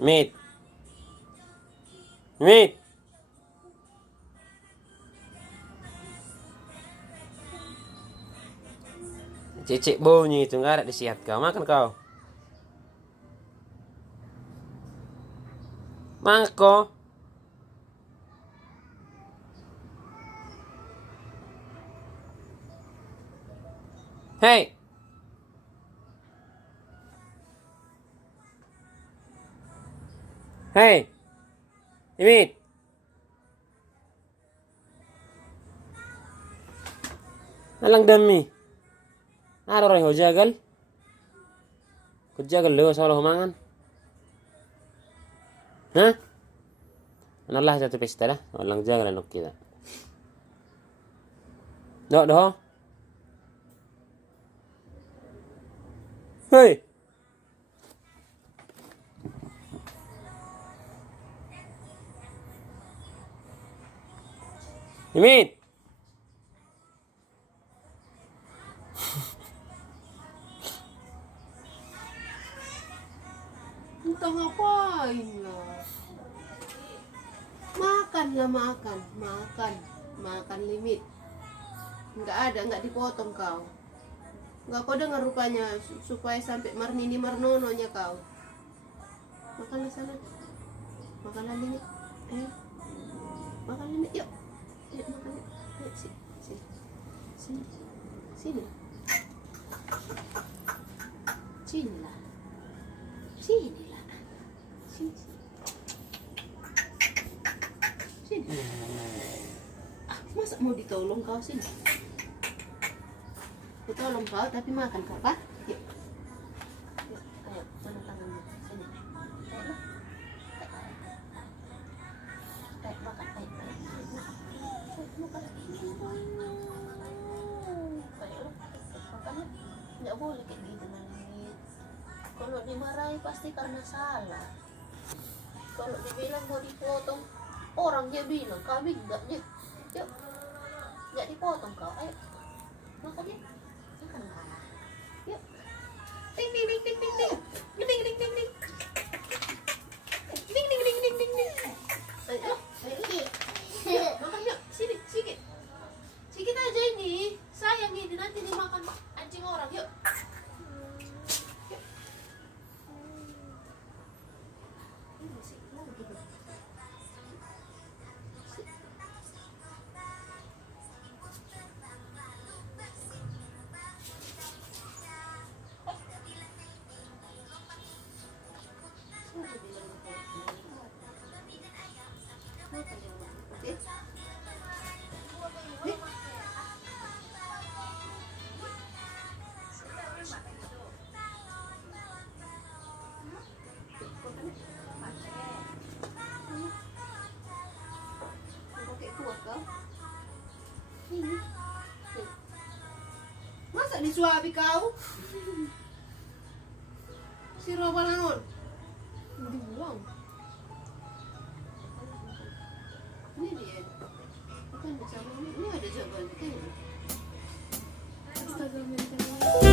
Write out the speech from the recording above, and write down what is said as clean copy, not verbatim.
Mit. Mit. Cicik bunyi itu nggak ada disihat kau. Makan kau. Mangko. Hei. Hei. Imit. Alang demi. Ada orang yang jagal. Kau jagal lu soal mangan. Hah? Analah satu pesta lah. Orang jagal anak kita. Doh. Hei. Imit. Entah ngapain lah. Makan limit. Nggak dipotong kau. Nggak kau dengar rupanya supaya sampai marnini marnononya kau. Makanlah sana. Makanlah limit. Makan limit yuk. Yuk makan. Yuk sini. Sini lah. Sini. Masa mau ditolong kau sini? Ditolong kau tapi makan kau kan? Yuk. Ayo, mana tanganmu? Sini. Ayo. Makan. Makan. Makan. Nggak boleh kayak gitu nangis. Kalau dimarahi pasti karena salah. Kalau dibilang mau dipotong, orang dia bilang kami enggaknya. Yuk, nggak dipotong kau. Ayo, makan ya. Makan lah. Yuk. Ding. Ayo. Makan yuk. Sini, sikit. Sikit aja ini. Sayang ini nanti dimakan anjing orang. Yuk. Masa disuapi kau? Si Roba langon dibuang. Ini dia. Bukan ada cabang. Ini ada cabang. Astaga,